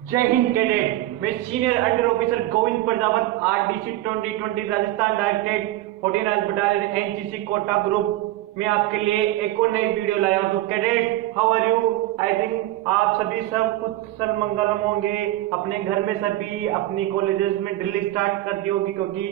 जय हिंद कैडेट। मैं senior under officer Govind Prajapat RDC 2020 Rajasthan directed 14 battalion NCC Kota group में आपके लिए एक और नई वीडियो लाया हूं। तो cadet, how are you? I think आप सभी सब कुशल मंगलम होंगे। अपने घर में सभी अपनी कॉलेजेस में ड्रिल स्टार्ट कर दी होगी, क्योंकि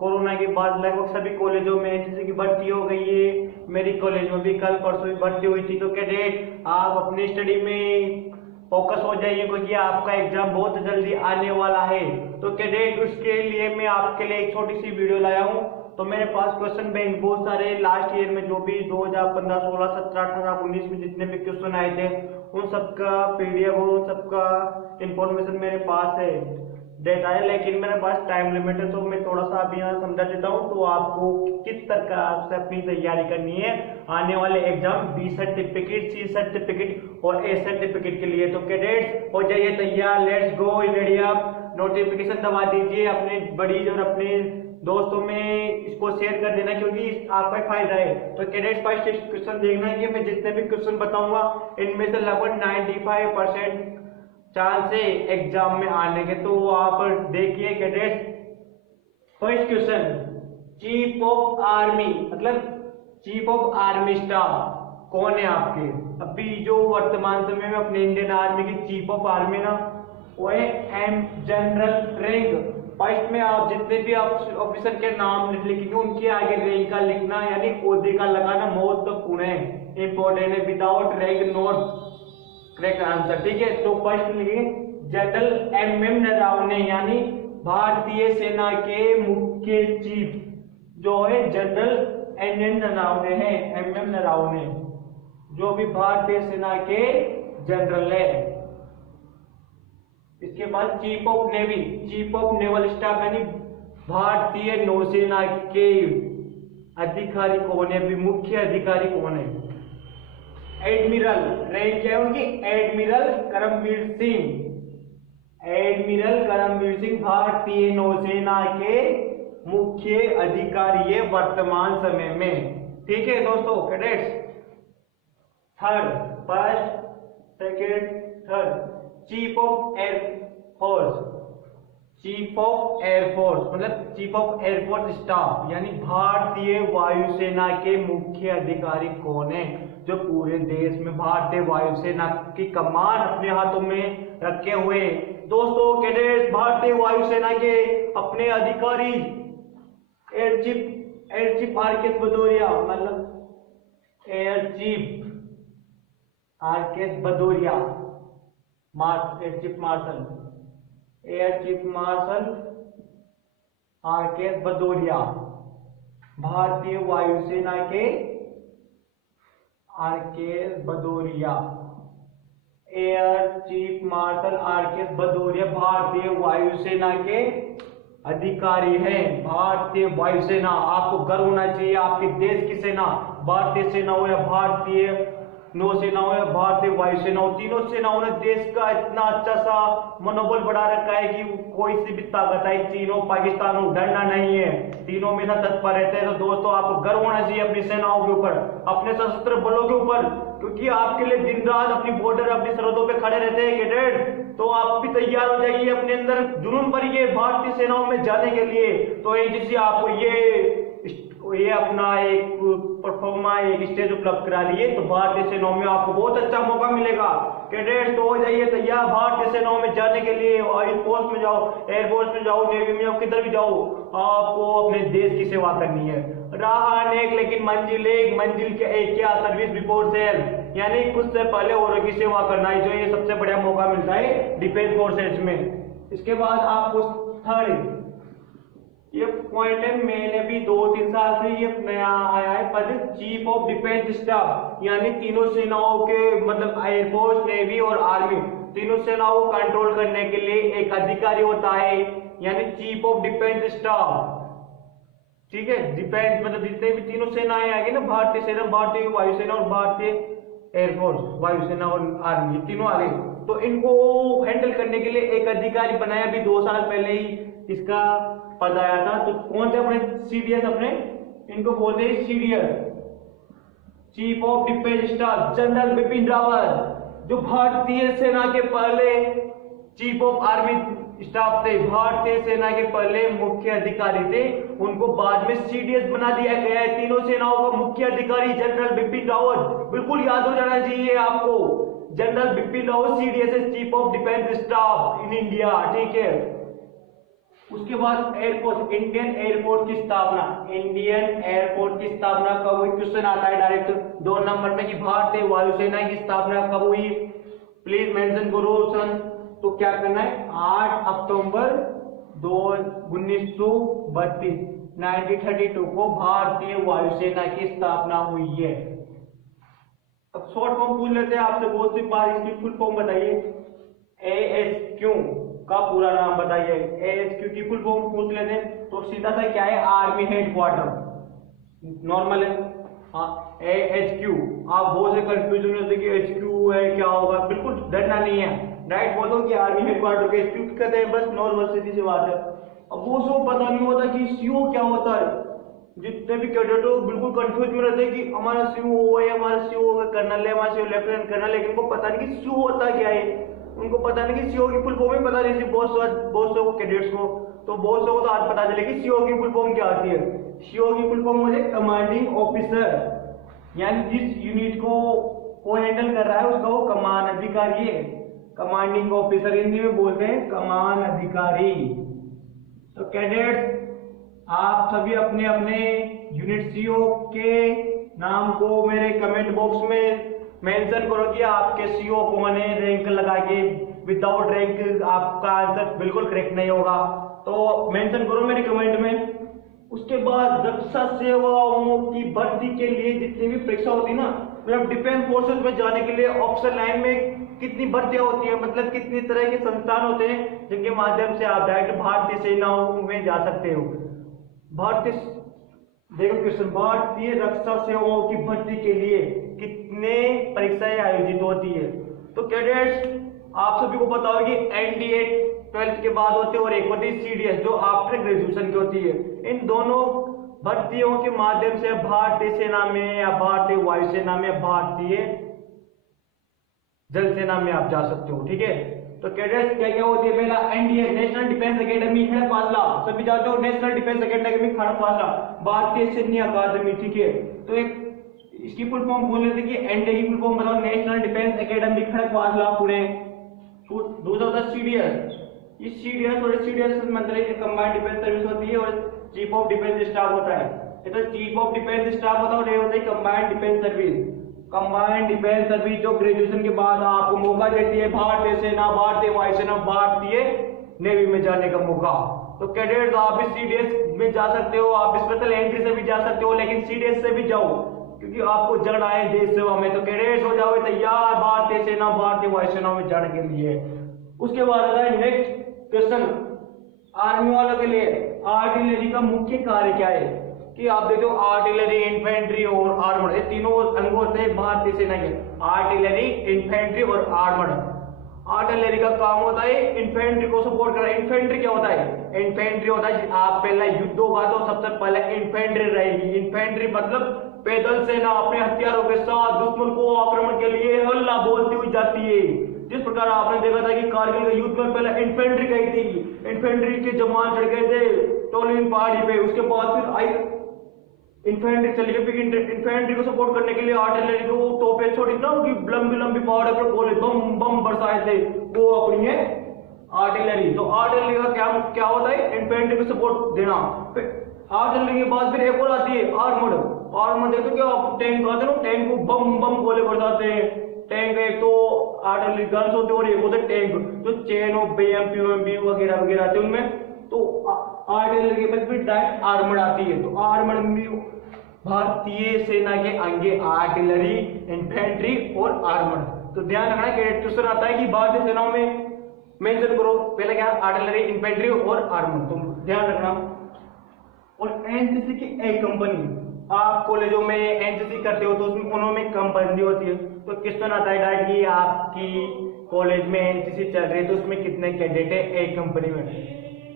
कोरोना के बाद लगभग सभी कॉलेजों में एनसीसी की भर्ती हो गई है। मेरी कॉलेज में भी कल परसों भर्ती हुई थी। तो कैडेट, आप अपनी स्टडी में फोकस हो जाइए, क्योंकि आपका एग्जाम बहुत जल्दी आने वाला है। तो कैडेट, उसके लिए मैं आपके लिए एक छोटी सी वीडियो लाया हूं। तो मेरे पास क्वेश्चन बैंक बहुत सारे लास्ट ईयर में जो भी 2015, 16, 17, 18, 19 में जितने भी क्वेश्चन आए थे उन सबका पीडीएफ और उन सबका इंफॉर्मेशन मेरे पास है, डेटा है। लेकिन मेरे पास टाइम लिमिट है, तो मैं थोड़ा सा अभी यहाँ समझा देता हूँ तो आपको किस प्रकार से अपनी तैयारी करनी है आने वाले exam B certificate, C certificate और ए सर्टिफिकेट के लिए। तो कैडेट्स, हो जाइए तैयार, let's go, ready up. Notification दबा दीजिए अपने बड़ी और अपने दोस्तों में इसको शेयर कर देना, क्योंकि आपका फायदा है। तो कैडेट्स, फर्स्ट क्वेश्चन देखना है कि मैं जितने भी क्वेश्चन बताऊंगा इनमें से लगभग 95% चांस है एग्जाम में आने के। तो आप देखिए cadets, first question, chief of army मतलब चीफ ऑफ आर्मी स्टाफ कौन है आपके? अभी जो वर्तमान समय में अपने इंडियन आर्मी की चीफ ऑफ आर्मी ना, वो है एम जनरल रैंक। फर्स्ट में आप जितने भी ऑफिसर के नाम लिखेंगे उनके आगे रैंक का लिखना, यानी ओहदे का लगाना महत्वपूर्ण है, इंपॉर्टेंट है। Without rank not correct answer, ठीक है। तो फर्स्ट लिखेंगे जनरल एमएम नरावने, यानी भारतीय सेना के मुख्य चीफ जो है जनरल एमएम नरावने है। एमएम नरावने जो भी भारतीय सेना के जनरल है। इसके बाद chief of navy, chief of naval staff यानी भारतीय नौसेना के अधिकारी कौन है, मुख्य अधिकारी कौन है? एडमिरल, रैंक क्या है उनकी? एडमिरल करमवीर सिंह। एडमिरल करमवीर सिंह भारतीय नौसेना के मुख्य अधिकारी है वर्तमान समय में, ठीक है दोस्तों। Cadets, third, first, second, third, chief of air force. Chief of air force मतलब चीफ ऑफ एयरफोर्स स्टाफ, यानी भारतीय वायुसेना के मुख्य अधिकारी कौन है, जो पूरे देश में भारतीय वायुसेना की कमान अपने हाथों में रखे हुए। दोस्तों कैडेट्स, भारतीय वायुसेना के अपने अधिकारी एयर चीफ आरकेएस भदौरिया, मतलब air chief RKS Bhadauria, air chief marshal RKS Bhadauria, भारतीय वायुसेना के RKS Bhadauria, air chief marshal RKS Bhadauria भारतीय वायुसेना के अधिकारी हैं। भारतीय वायुसेना, आपको गर्व होना चाहिए आपके देश की सेना, भारतीय सेना हो या भारतीय नौसेना हो या भारतीय वायुसेना हो, तीनों सेनाओं ने देश का इतना अच्छा सा मनोबल बढ़ा रखा है कि कोई सी भी ताकत आई, चीन हो पाकिस्तान हो, डरना नहीं है, तीनों में तत्पर रहते हैं। तो दोस्तों, आपको गर्व होना चाहिए अपनी सेनाओं के ऊपर, अपने सशस्त्र बलों के ऊपर, क्योंकि आपके लिए दिन रात अपनी बॉर्डर अपनी सरहदों पे खड़े रहते हैं कैडेट। तो आप भी तैयार हो जाइए, अपने अंदर जुनून भरिए भारतीय सेनाओं में जाने के लिए। तो एनसीसी आपको ये अपना एक परफॉर्मा एक स्टेज उपलब्ध करा लिए, तो भारतीय सेनाओं में आपको बहुत अच्छा मौका मिलेगा कैडेट्स। तो हो जाइए तैयार भारतीय सेनाओं में जाने के लिए। एयरफोर्स में जाओ, एयरफोर्स में जाओ, नेवी में जाओ, किधर भी जाओ, आपको अपने देश की सेवा करनी है। राह अनेक लेकिन मंजिल एक, मंजिल के एक क्या? सर्विस बिफोर सेल, यानी कुछ से पहले औरों की सेवा करना है, जो ये सबसे बढ़िया मौका मिलता है डिफेंस फोर्सेज में। इसके बाद आपको थर्ड ये पॉइंट है, मैंने भी 2-3 साल से ये नया आया है पद, चीफ ऑफ डिफेंस स्टाफ, यानी तीनों सेनाओं के मतलब एयरफोर्स, नेवी और आर्मी, तीनों सेनाओं को कंट्रोल करने के लिए एक अधिकारी होता है, यानी चीफ ऑफ डिफेंस स्टाफ, ठीक है। डिफेंस मतलब जितने भी तीनों सेनाएं आएगी ना, भारतीय सेना, भारतीय वायुसेना और भारतीय एयरफोर्स, वायुसेना और आर्मी, तीनों आ गई। तो इनको हैंडल करने के लिए एक अधिकारी बनाया, अभी 2 साल पहले ही इसका पद आया था। तो कौन थे अपने सीडीएस, अपने इनको बोलते हैं CDS, chief of defence staff, general Bipin Rawat, जो भारतीय सेना के पहले चीफ ऑफ आर्मी स्टाफ थे, भारतीय सेना के पहले मुख्य अधिकारी थे, उनको बाद में सीडीएस बना दिया गया है। तीनों सेनाओं का मुख्य अधिकारी जनरल बिपिन रावत, बिल्कुल याद हो जाना चाहिए आपको, general Bipin Rawat CDS chief of defence staff in India, ठीक है। उसके बाद एयरफोर्स, इंडियन एयरफोर्स की स्थापना, इंडियन एयरफोर्स की स्थापना कब हुई, क्वेश्चन आता है डायरेक्ट 2 नंबर में कि भारतीय वायुसेना की स्थापना कब हुई, प्लीज मेंशन करो सन। तो क्या करना है, 8 अक्टूबर 1932 1932 को भारतीय वायुसेना की स्थापना हुई है। अब शॉर्ट फॉर्म पूछ लेते हैं आपसे बहुत सी बार, इसकी फुल फॉर्म बताइए। एएचक्यू का पूरा नाम बताइए, एएचक्यू की फुल फॉर्म पूछ लेते हैं तो सीधा सा क्या है, आर्मी हेडक्वार्टर, नॉर्मल है। हाँ एएचक्यू, आप बहुत से कंफ्यूजन होते कि एचक्यू है क्या होगा, बिल्कुल डरना नहीं है, डायरेक्ट बोलो कि आर्मी हेडक्वार्टर के एचक्यू कहते हैं, बस नॉर्मल सीधी सी बात है। अब वो सब पता नहीं होता कि सीओ क्या होता है, जितने भी कैडेट हो बिल्कुल कंफ्यूज में रहते हैं कि हमारा सीओ है, हमारा सीओ कर्नल है, हमारा सीओ लेफ्टिनेंट कर्नल है, लेकिन उनको पता नहीं कि सीओ होता क्या है, उनको पता नहीं कि सीओ की फुल फॉर्म ही पता नहीं थी बहुत सौ कैडेट्स को, तो बहुत सौ को तो आज पता चले कि सीओ की फुल फॉर्म क्या आती है। सीओ की फुल फॉर्म मुझे कमांडिंग ऑफिसर, यानी जिस यूनिट को हैंडल कर रहा है उसका वो कमान अधिकारी है, कमांडिंग ऑफिसर हिंदी में बोलते हैं कमान अधिकारी। तो कैडेट्स आप सभी अपने अपने यूनिट सीओ के नाम को मेरे कमेंट बॉक्स में मेंशन करो कि आपके सीओ को मैंने रैंक लगा के, विदाउट रैंक आपका आंसर बिल्कुल करेक्ट नहीं होगा, तो मेंशन करो मेरे कमेंट में। उसके बाद रक्षा सेवाओं की भर्ती के लिए जितनी भी परीक्षा होती है ना, मतलब डिफेंस फोर्सेस में जाने के लिए ऑप्शन लाइन में कितनी भर्तियां होती है, मतलब कितनी तरह के संस्थान होते हैं जिनके माध्यम से आप डायरेक्ट भारतीय सेनाओं में जा सकते हो। भारतीय, देखो क्वेश्चन, भारतीय रक्षा सेवाओं की भर्ती के लिए कितने परीक्षाएं आयोजित होती है। तो कैडेट्स आप सभी को पता होगा कि एनडीए 12th के बाद होते हैं और एक होती है सीडीएस जो आफ्टर ग्रेजुएशन की होती है। इन दोनों भर्तियों के माध्यम से भारतीय सेना में या भारतीय वायुसेना में, भारतीय जल सेना में आप जा सकते हो, ठीक है। तो कैडेट्स क्या क्या होती है, पहला NDA national defence academy Khadakwasla, सभी जानते हो नेशनल डिफेंस एकेडमी खड़गवासला, भारतीय सैन्य अकादमी, ठीक है। तो एक इसकी फुल फॉर्म बोल लेते कि एनडीए की फुल फॉर्म बताओ, national defence academy Khadakwasla Pune. दूसरा होता है सीडीएस, ये सीडीएस और सीडीएस मतलब कंबाइंड डिफेंस सर्विस होती है और चीफ ऑफ डिफेंस स्टाफ होता है। ये तो चीफ ऑफ डिफेंस स्टाफ होता है और ये होता है combined defence service. Combined defence service जो ग्रेजुएशन के बाद आपको मौका देती है भारतीय सेना, भारतीय वायुसेना, भारतीय नेवी में जाने का मौका। तो कैडेट्स आप इस सीडीएस में जा सकते हो, आप स्पेशल एंट्री से भी जा सकते हो, लेकिन सीडीएस से भी जाओ क्योंकि आपको जाना है देश सेवा में। तो कैडेट्स हो जाओ तैयार भारतीय सेना, भारतीय वायुसेना में जाने के लिए। उसके बाद आता है नेक्स्ट क्वेश्चन, आर्मी वालों के लिए आर्टिलरी का मुख्य कार्य क्या है, कि आप देखो आर्टिलरी, इन्फेंट्री और आर्मर, ये तीनों अंग होते हैं भारतीय सेना के, आर्टिलरी, इन्फेंट्री और आर्मर। आर्टिलरी का काम होता है इन्फेंट्री को सपोर्ट करना। इन्फेंट्री क्या होता है, इन्फेंट्री होता है आप पहला युद्ध होगा तो सबसे पहले इन्फेंट्री रहेगी। इन्फेंट्री मतलब पैदल सेना अपने हथियारों के साथ दुश्मन को आक्रमण के लिए हल्ला बोलती हुई जाती है। जिस प्रकार आपने देखा था कि कारगिल के युद्ध में पहले इन्फेंट्री गई थी, इन्फेंट्री के जवान चढ़ गए थे टोलिन पहाड़ी पे, उसके बाद फिर आई इन्फेंट्री चली गई। फिर इन्फेंट्री को सपोर्ट करने के लिए आर्टिलरी को तोपे छोड़ी ना, उनकी लंबी लंबी पहाड़ों पर गोले बम बम बरसाए थे, वो अपनी है आर्टिलरी। तो आर्टिलरी का क्या होता है, इन्फेंट्री को सपोर्ट देना। आर्टिलरी के बाद फिर एक और आती है आर्मर्ड। आर्मर्ड देखो क्या टैंक आते हैं, टैंक को बम बम गोले बरसाते हैं। टैंक एक तो आर्टिलरी गन्स होते हैं और एक होते टैंक जो चेन ऑफ बीएमपी वगैरह वगैरह आते हैं उनमें। तो आर्टिलरी के बाद फिर डायरेक्ट आर्मर्ड आती है। तो आर्मर्ड में भारतीय सेना के अंगे आर्टिलरी, इन्फेंट्री और आर्मर्ड। तो ध्यान रखना क्वेश्चन आता है कि भारतीय सेनाओं में मेंशन करो, पहले क्या आर्टिलरी, इन्फेंट्री और आर्मर्ड, तो ध्यान रखना। और एनसीसी की एक कंपनी, आप कॉलेजों में एनसीसी करते हो तो उसमें उन्होंने कंपनी होती है। तो क्वेश्चन आता है डायरेक्ट कि आपकी कॉलेज में एनसीसी चल रही है तो उसमें कितने कैडेट है एक कंपनी में।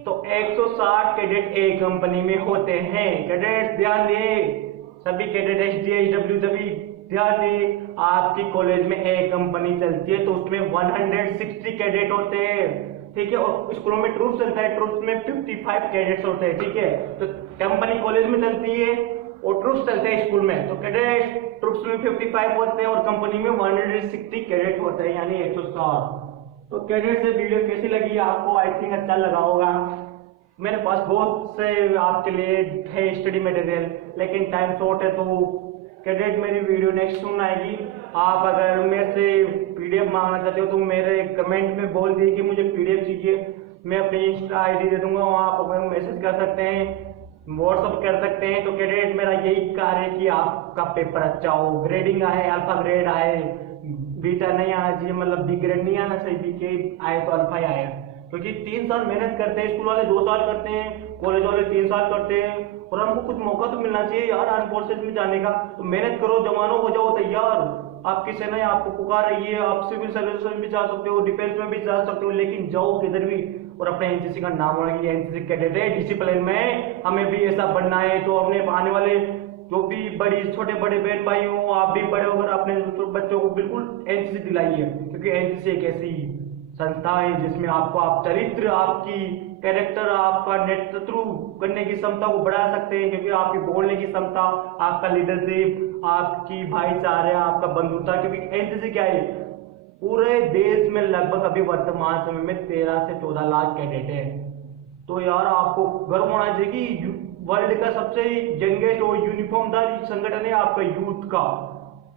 तो 160 कैडेट एक कंपनी में होते हैं। कैडेट ध्यान दिए, सभी कैडेट HDHW सभी ध्यान दिए, आपकी कॉलेज में एक कंपनी चलती है तो उसमें 160 कैडेट होते हैं। ठीक है। और स्कूलों में ट्रूप्स चलता है, ट्रूप्स में 55 कैडेट्स होते हैं, ठीक है। तो कंपनी कॉलेज में चलती है और ट्रूप्स चलते हैं स्कूल में, तो कैडेट ट्रूप्स में 55 होते हैं और कंपनी में 160 कैडेट होते हैं, यानी 160। तो कैडेट से वीडियो कैसी लगी आपको? आई थिंक अच्छा लगा होगा। मेरे पास बहुत से आपके लिए है स्टडी मटेरियल, लेकिन टाइम शॉर्ट है, तो कैडेट मेरी वीडियो नेक्स्ट सुन आएगी। आप अगर मेरे से पीडीएफ मांगना चाहते हो तो मेरे कमेंट में बोल दिए कि मुझे पीडीएफ चाहिए, मैं अपनी इंस्टा आईडी दे दूंगा, वहाँ आप हमें मैसेज कर सकते हैं, व्हाट्सअप कर सकते हैं। तो कैडेट मेरा यही कार्य है कि आपका पेपर अच्छा हो, ग्रेडिंग आए, अल्फा ग्रेड आए, बीटा नहीं आना चाहिए, मतलब बी ग्रेड नहीं आना चाहिए, बी के आए तो अल्फा ही आए। क्योंकि 3 साल मेहनत करते हैं, स्कूल वाले 2 साल करते हैं, कॉलेज वाले 3 साल करते हैं, और हमको कुछ मौका तो मिलना चाहिए यार आर्म फोर्सेज में जाने का। तो मेहनत करो, जवानों हो जाओ तैयार। आपकी सेना आपको पुकार रही है, आप सिविल सर्विस में भी जा सकते हो, डिफेंस में भी जा सकते हो, लेकिन जाओ किधर भी और अपने एनसीसी का नाम होना कि एनसीसी कैडेट है, डिसिप्लिन में हमें भी ऐसा बनना है। तो अपने आने वाले जो भी बड़ी छोटे बड़े बहन भाई हो, आप भी बड़े होकर अपने बच्चों को बिल्कुल एनसीसी दिलाइए, क्योंकि एनसीसी एक ऐसी संस्था है जिसमें आपको आप चरित्र, आपकी कैरेक्टर, आपका नेतृत्व करने की क्षमता को बढ़ा सकते हैं, क्योंकि आपकी बोलने की क्षमता, आपका लीडरशिप, आपकी भाईचारा, आपका बंधुता। क्योंकि एनसीसी क्या है, पूरे देश में लगभग अभी वर्तमान समय में 13 से 14 लाख कैडेट है। तो यार आपको गर्व होना चाहिए कि वर्ल्ड का सबसे यंगेस्ट और यूनिफॉर्मदार संगठन है आपका यूथ का,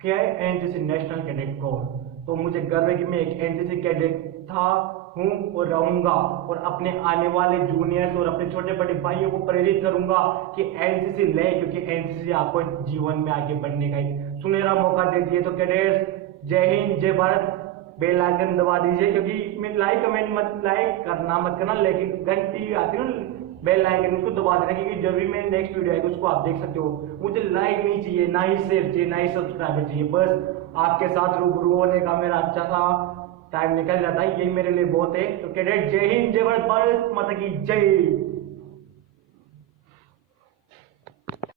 क्या है, एनसीसी, नेशनल कैडेट कोर। तो मुझे गर्व है कि मैं एक एनसीसी कैडेट था, हूं और रहूंगा, और अपने आने वाले जूनियर्स और अपने छोटे बड़े भाइयों को प्रेरित करूंगा कि एनसीसी ले, क्योंकि एनसीसी आपको जीवन में आगे बढ़ने का एक सुनहरा मौका देती है। तो कैडेट्स, जय हिंद, जय भारत। बेल आइकन दबा दीजिए, क्योंकि मैं लाइक कमेंट मत करना, लेकिन घंटी आती है ना बेल आइकन, उसको दबा देना, क्योंकि जब भी मैं नेक्स्ट वीडियो आएगी उसको आप देख सकते हो। मुझे लाइक नहीं चाहिए, ना ही शेयर चाहिए, ना ही सब्सक्राइबर चाहिए, बस आपके साथ रूबरू होने का मेरा अच्छा सा टाइम निकल जाता है, यही मेरे लिए बहुत है। तो कैडेट, जय हिंद, जय भारत, भारत माता की जय।